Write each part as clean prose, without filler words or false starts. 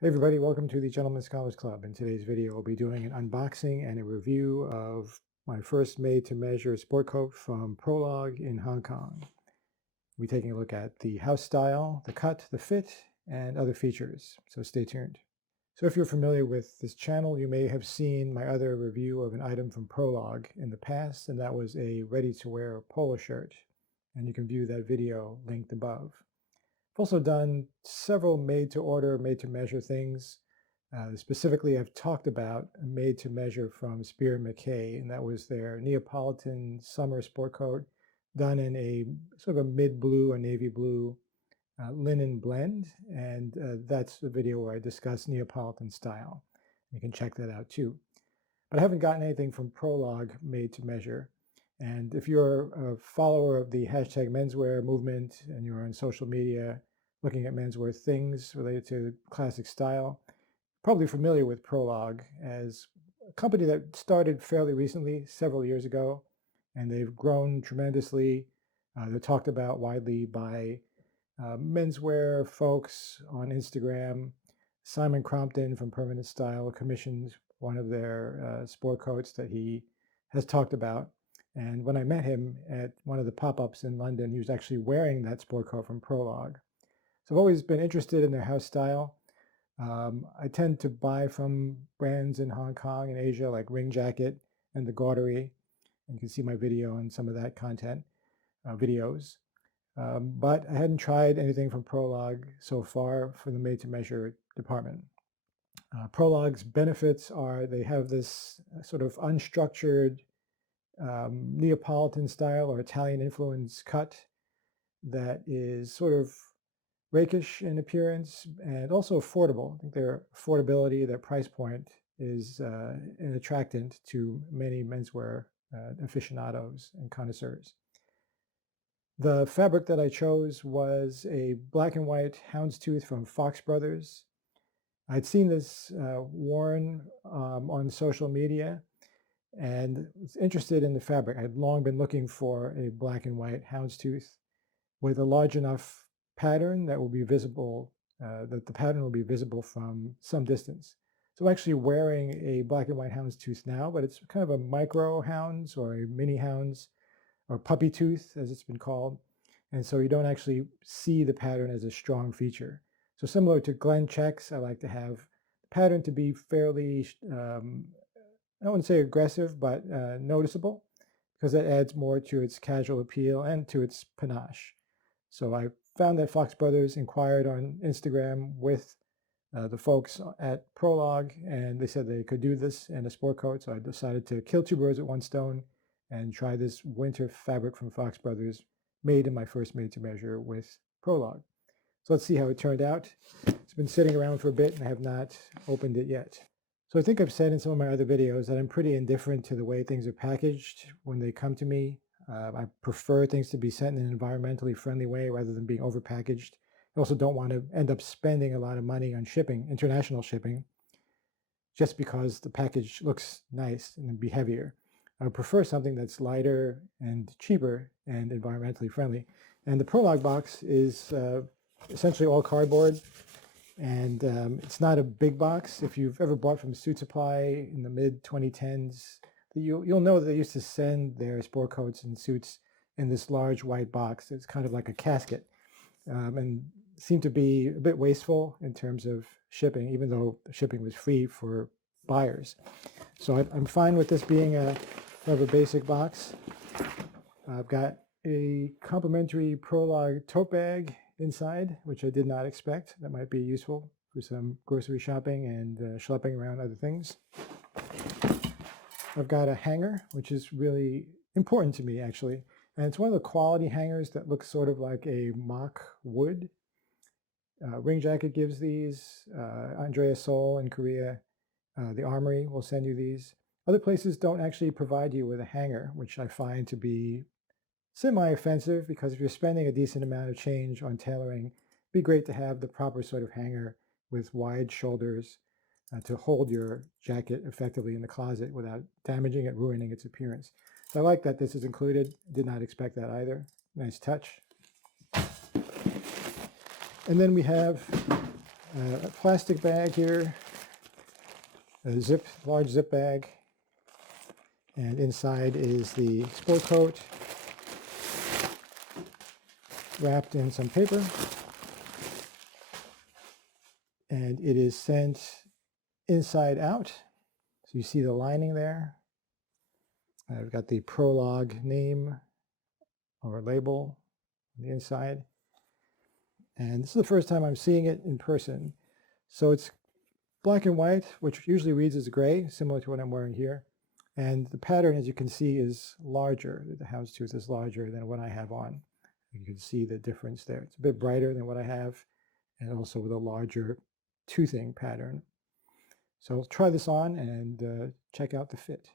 Hey everybody, welcome to the Gentlemen's Scholars Club. In today's video, we'll be doing an unboxing and a review of my first made-to-measure sport coat from Prologue in Hong Kong. We'll be taking a look at the house style, the cut, the fit, and other features, so stay tuned. So if you're familiar with this channel, you may have seen my other review of an item from Prologue in the past, and that was a ready-to-wear polo shirt. And you can view that video linked above. I've also done several made-to-order, made-to-measure things. Specifically, I've talked about a made-to-measure from Spear McKay, and that was their Neapolitan summer sport coat done in a sort of a mid-blue or navy blue linen blend, and that's the video where I discuss Neapolitan style. You can check that out too. But I haven't gotten anything from Prologue made-to-measure. And if you're a follower of the hashtag menswear movement and you're on social media looking at menswear things related to classic style, probably familiar with Prologue as a company that started fairly recently, several years ago, and they've grown tremendously. They're talked about widely by menswear folks on Instagram. Simon Crompton from Permanent Style commissioned one of their sport coats that he has talked about. And when I met him at one of the pop-ups in London, he was actually wearing that sport coat from Prologue. So I've always been interested in their house style. I tend to buy from brands in Hong Kong and Asia like Ring Jacket and the Gaudery. And you can see my video on some of that content, videos. But I hadn't tried anything from Prologue so far for the made-to-measure department. Prologue's benefits are they have this sort of unstructured Neapolitan style or Italian influence cut that is sort of rakish in appearance and also affordable. I think their affordability, their price point is an attractant to many menswear aficionados and connoisseurs. The fabric that I chose was a black and white houndstooth from Fox Brothers. I'd seen this worn on social media and was interested in the fabric. I'd long been looking for a black and white houndstooth with a large enough pattern that will be visible, that the pattern will be visible from some distance. So I'm actually wearing a black and white houndstooth now, but it's kind of a micro hounds or a mini hounds or puppy tooth as it's been called. And so you don't actually see the pattern as a strong feature. So similar to Glen checks, I like to have the pattern to be fairly I wouldn't say aggressive, but noticeable, because that adds more to its casual appeal and to its panache. So I found that Fox Brothers inquired on Instagram with the folks at Prologue, and they said they could do this in a sport coat. So I decided to kill two birds with one stone and try this winter fabric from Fox Brothers, made in my first made-to-measure with Prologue. So let's see how it turned out. It's been sitting around for a bit, and I have not opened it yet. So I think I've said in some of my other videos that I'm pretty indifferent to the way things are packaged when they come to me. I prefer things to be sent in an environmentally friendly way rather than being overpackaged. I also don't want to end up spending a lot of money on shipping, international shipping, just because the package looks nice and be heavier. I would prefer something that's lighter and cheaper and environmentally friendly. And the Prologue box is essentially all cardboard. And it's not a big box. If you've ever bought from Suit Supply in the mid-2010s, you'll know that they used to send their sport coats and suits in this large white box. It's kind of like a casket, and seemed to be a bit wasteful in terms of shipping, even though the shipping was free for buyers. So I'm fine with this being a kind of a basic box. I've got a complimentary Prologue tote bag inside, which I did not expect. That might be useful for some grocery shopping and schlepping around other things. I've got a hanger, which is really important to me, actually. And it's one of the quality hangers that looks sort of like a mock wood. Ring Jacket gives these. Andrea Sol in Korea, the Armory will send you these. Other places don't actually provide you with a hanger, which I find to be semi-offensive, because if you're spending a decent amount of change on tailoring, it'd be great to have the proper sort of hanger with wide shoulders to hold your jacket effectively in the closet without damaging it, ruining its appearance. So I like that this is included. Did not expect that either. Nice touch. And then we have A plastic bag here, a large zip bag, and inside is the sport coat wrapped in some paper, and it is sent inside out. So you see the lining there. I've got the Prologue name or label on the inside. And this is the first time I'm seeing it in person. So it's black and white, which usually reads as gray, similar to what I'm wearing here. And the pattern, as you can see, is larger. The houndstooth is larger than what I have on. You can see the difference there. It's a bit brighter than what I have, and also with a larger toothing pattern. So I'll try this on and check out the fit.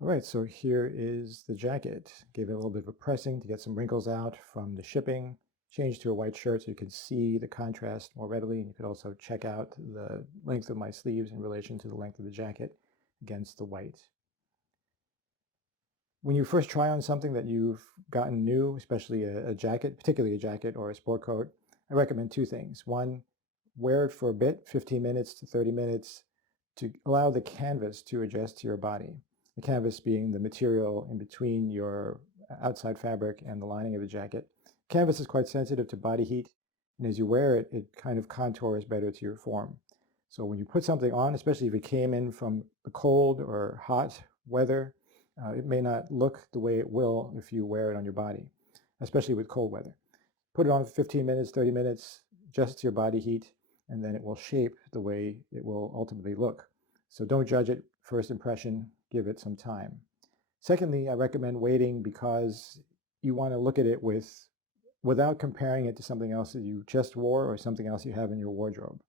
All right, so here is the jacket. Gave it a little bit of a pressing to get some wrinkles out from the shipping. Changed to a white shirt so you can see the contrast more readily. And you could also check out the length of my sleeves in relation to the length of the jacket against the white. When you first try on something that you've gotten new, especially a jacket, particularly a jacket or a sport coat, I recommend two things. One, wear it for a bit, 15 minutes to 30 minutes, to allow the canvas to adjust to your body. The canvas being the material in between your outside fabric and the lining of the jacket. Canvas is quite sensitive to body heat, and as you wear it, it kind of contours better to your form. So when you put something on, especially if it came in from the cold or hot weather, it may not look the way it will if you wear it on your body, especially with cold weather. Put it on for 15 minutes, 30 minutes, adjust to your body heat, and then it will shape the way it will ultimately look. So don't judge it first impression, give it some time. Secondly, I recommend waiting because you want to look at it without comparing it to something else that you just wore or something else you have in your wardrobe.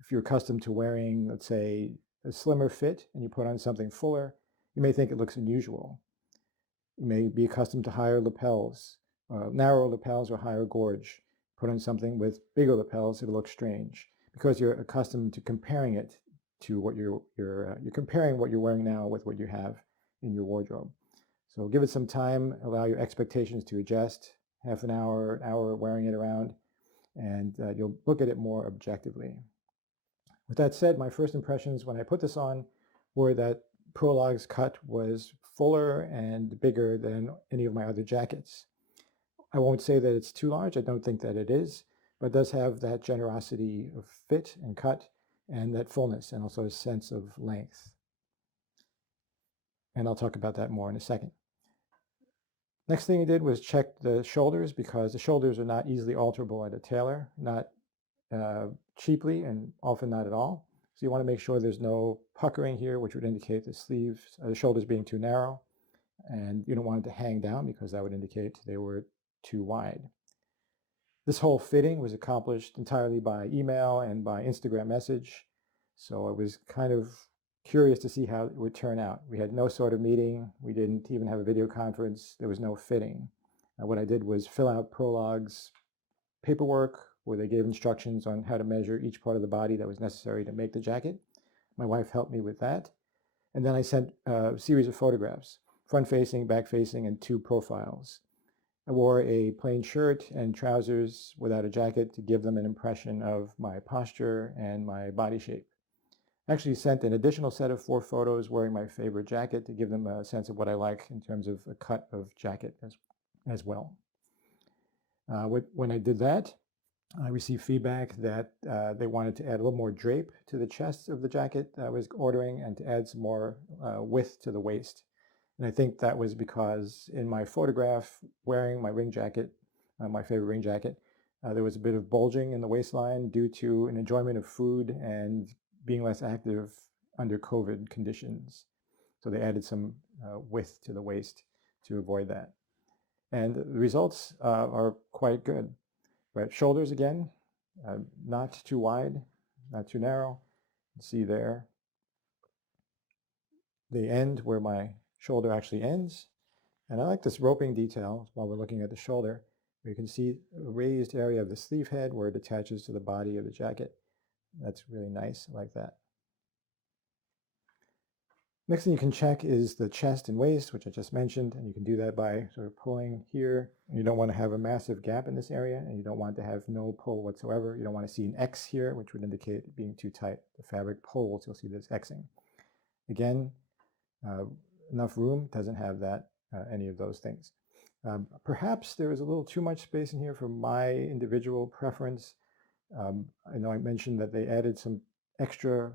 If you're accustomed to wearing, let's say, a slimmer fit and you put on something fuller, you may think it looks unusual. You may be accustomed to higher lapels, narrower lapels or higher gorge. Put on something with bigger lapels, it'll look strange because you're accustomed to comparing it to what you're comparing what you're wearing now with what you have in your wardrobe. So give it some time, allow your expectations to adjust, half an hour wearing it around, and you'll look at it more objectively. With that said, my first impressions when I put this on were that Prologue's cut was fuller and bigger than any of my other jackets. I won't say that it's too large. I don't think that it is, but it does have that generosity of fit and cut and that fullness and also a sense of length. And I'll talk about that more in a second. Next thing I did was check the shoulders because the shoulders are not easily alterable at a tailor, not cheaply and often not at all. So you want to make sure there's no puckering here, which would indicate the shoulders being too narrow. And you don't want it to hang down because that would indicate they were too wide. This whole fitting was accomplished entirely by email and by Instagram message. So I was kind of curious to see how it would turn out. We had no sort of meeting. We didn't even have a video conference. There was no fitting. What I did was fill out Prologue's paperwork where they gave instructions on how to measure each part of the body that was necessary to make the jacket. My wife helped me with that. And then I sent a series of photographs, front-facing, back-facing, and 2 profiles. I wore a plain shirt and trousers without a jacket to give them an impression of my posture and my body shape. I actually sent an additional set of 4 photos wearing my favorite jacket to give them a sense of what I like in terms of a cut of jacket as well. When I did that, I received feedback that they wanted to add a little more drape to the chest of the jacket that I was ordering and to add some more width to the waist. And I think that was because in my photograph wearing my ring jacket, my favorite ring jacket, there was a bit of bulging in the waistline due to an enjoyment of food and being less active under COVID conditions. So they added some width to the waist to avoid that. And the results are quite good. Right, shoulders again, not too wide, not too narrow. See there, the end where my shoulder actually ends. And I like this roping detail while we're looking at the shoulder, where you can see a raised area of the sleeve head where it attaches to the body of the jacket. That's really nice, I like that. Next thing you can check is the chest and waist, which I just mentioned, and you can do that by sort of pulling here. You don't want to have a massive gap in this area, and you don't want to have no pull whatsoever. You don't want to see an X here, which would indicate it being too tight. The fabric pulls, you'll see this Xing. Again, enough room doesn't have that, any of those things. Perhaps there is a little too much space in here for my individual preference. I know I mentioned that they added some extra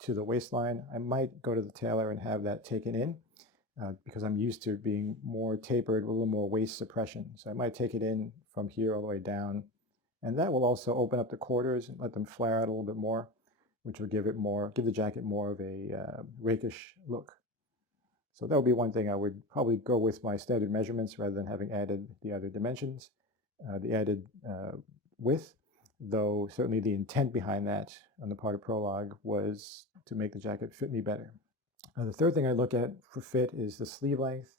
to the waistline. I might go to the tailor and have that taken in because I'm used to being more tapered with a little more waist suppression. So I might take it in from here all the way down. And that will also open up the quarters and let them flare out a little bit more, which will give the jacket more of a rakish look. So that would be one thing I would probably go with my standard measurements rather than having added the other dimensions, the added width, though certainly the intent behind that on the part of Prologue was to make the jacket fit me better. The third thing I look at for fit is the sleeve length,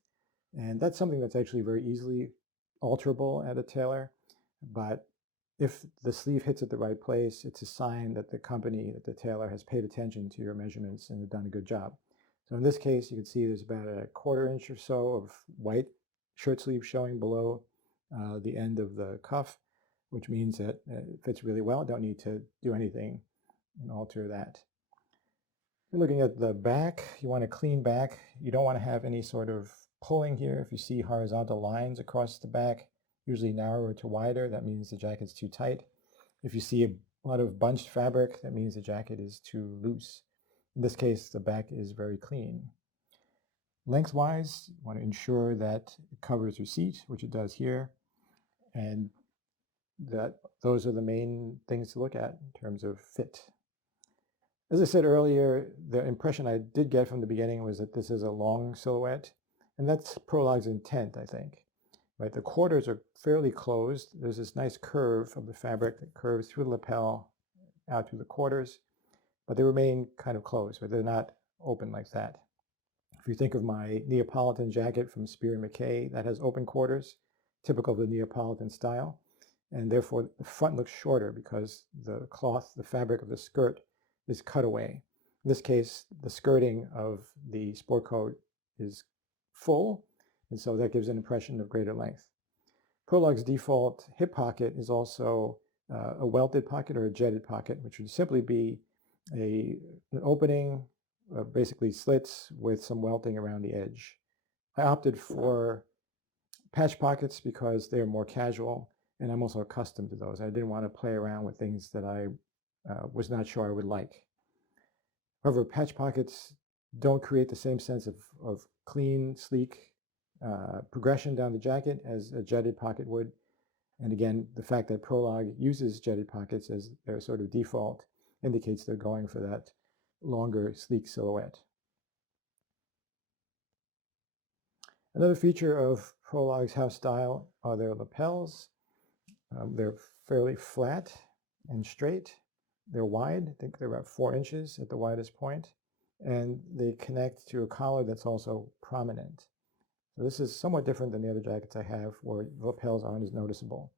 and that's something that's actually very easily alterable at a tailor, but if the sleeve hits at the right place, it's a sign that the company, that the tailor has paid attention to your measurements and have done a good job. So in this case, you can see there's about a 1/4 inch or so of white shirt sleeve showing below the end of the cuff, which means that it fits really well. Don't need to do anything and alter that. You're looking at the back. You want a clean back. You don't want to have any sort of pulling here. If you see horizontal lines across the back, usually narrower to wider, that means the jacket's too tight. If you see a lot of bunched fabric, that means the jacket is too loose. In this case, the back is very clean. Lengthwise, you want to ensure that it covers your seat, which it does here, and that those are the main things to look at in terms of fit. As I said earlier, the impression I did get from the beginning was that this is a long silhouette, and that's Prologue's intent, I think. Right, the quarters are fairly closed. There's this nice curve of the fabric that curves through the lapel out through the quarters, but they remain kind of closed, but they're not open like that. If you think of my Neapolitan jacket from Spear & McKay, that has open quarters, typical of the Neapolitan style, and therefore the front looks shorter because the cloth, the fabric of the skirt is cut away. In this case, the skirting of the sport coat is full, and so that gives an impression of greater length. Prologue's default hip pocket is also a welted pocket or a jetted pocket, which would simply be an opening, basically slits with some welting around the edge. I opted for patch pockets because they're more casual, and I'm also accustomed to those. I didn't want to play around with things that I was not sure I would like. However, patch pockets don't create the same sense of clean, sleek progression down the jacket as a jetted pocket would. And again, the fact that Prologue uses jetted pockets as their sort of default indicates they're going for that longer, sleek silhouette. Another feature of Prologue's house style are their lapels. They're fairly flat and straight. They're wide. I think they're about 4 inches at the widest point. And they connect to a collar that's also prominent. So this is somewhat different than the other jackets I have where the lapels aren't as noticeable.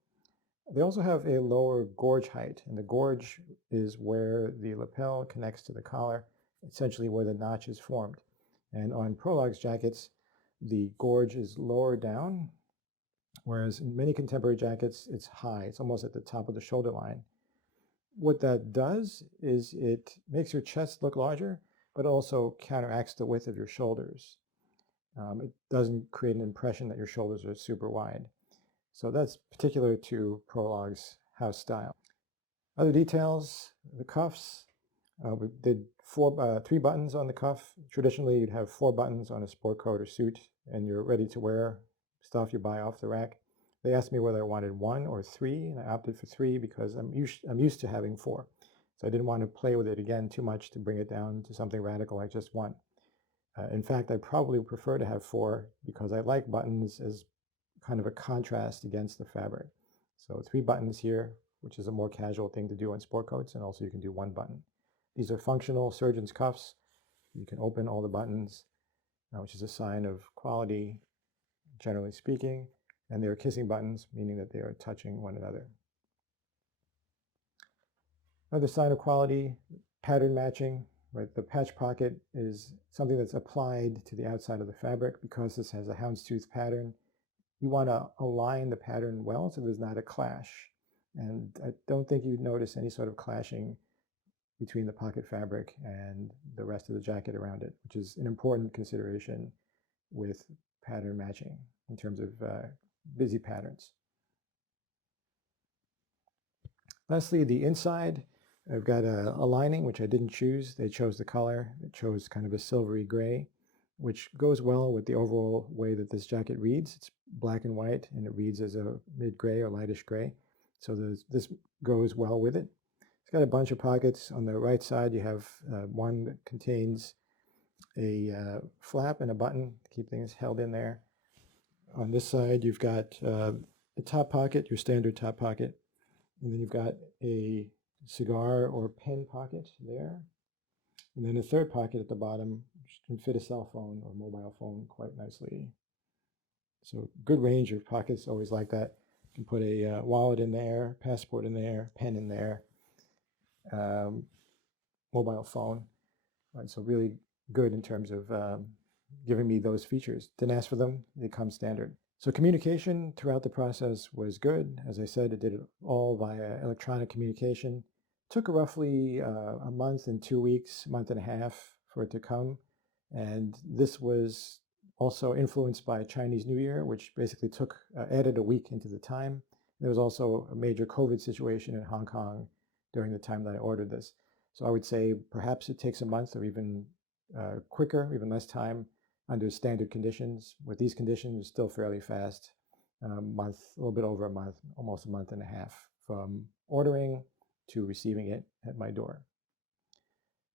They also have a lower gorge height, and the gorge is where the lapel connects to the collar, essentially where the notch is formed. And on Prologue's jackets, the gorge is lower down, whereas in many contemporary jackets, it's high. It's almost at the top of the shoulder line. What that does is it makes your chest look larger, but also counteracts the width of your shoulders. It doesn't create an impression that your shoulders are super wide. So that's particular to Prologue's house style. Other details, the cuffs. We did 3 buttons on the cuff. Traditionally, you'd have 4 buttons on a sport coat or suit, and you're ready to wear stuff you buy off the rack. They asked me whether I wanted 1 or 3, and I opted for 3 because I'm used to having 4. So I didn't want to play with it again too much to bring it down to something radical like just 1. In fact, I probably prefer to have 4 because I like buttons as kind of a contrast against the fabric. So 3 buttons here, which is a more casual thing to do on sport coats, and also you can do 1 button. These are functional surgeon's cuffs. You can open all the buttons, which is a sign of quality, generally speaking, and they're kissing buttons, meaning that they are touching one another. Another sign of quality, pattern matching. right? The patch pocket is something that's applied to the outside of the fabric. Because this has a houndstooth pattern, you want to align the pattern well so there's not a clash. And I don't think you'd notice any sort of clashing between the pocket fabric and the rest of the jacket around it, which is an important consideration with pattern matching in terms of busy patterns. Lastly, the inside, I've got a lining, which I didn't choose. They chose the color. It chose kind of a silvery gray, which goes well with the overall way that this jacket reads. It's black and white, and it reads as a mid-gray or lightish gray. So this goes well with it. It's got a bunch of pockets. On the right side, you have one that contains a flap and a button to keep things held in there. On this side, you've got a top pocket, your standard top pocket. And then you've got a cigar or pen pocket there. And then a third pocket at the bottom, which can fit a cell phone or mobile phone quite nicely. So good range of pockets, always like that. You can put a wallet in there, passport in there, pen in there, mobile phone. Right, so really good in terms of giving me those features. Didn't ask for them, they come standard. So communication throughout the process was good. As I said, it did it all via electronic communication. Took roughly a month and 2 weeks, month and a half for it to come. And this was also influenced by Chinese New Year, which basically added a week into the time. There was also a major COVID situation in Hong Kong during the time that I ordered this. So I would say perhaps it takes a month or even quicker, even less time under standard conditions. With these conditions, it's still fairly fast. A little bit over a month, almost a month and a half from ordering to receiving it at my door.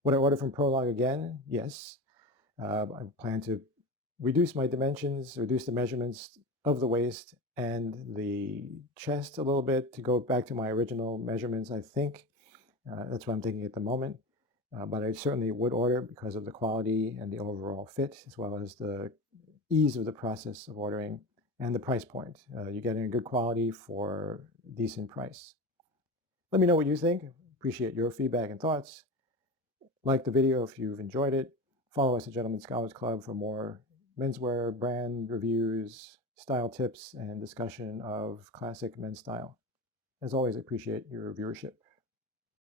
Would I order from Prologue again? Yes. I plan to reduce my dimensions, reduce the measurements of the waist and the chest a little bit to go back to my original measurements, I think. That's what I'm thinking at the moment. But I certainly would order because of the quality and the overall fit, as well as the ease of the process of ordering and the price point. You're getting a good quality for a decent price. Let me know what you think. Appreciate your feedback and thoughts. Like the video if you've enjoyed it. Follow us at Gentleman Scholars Club for more menswear, brand reviews, style tips, and discussion of classic men's style. As always, I appreciate your viewership.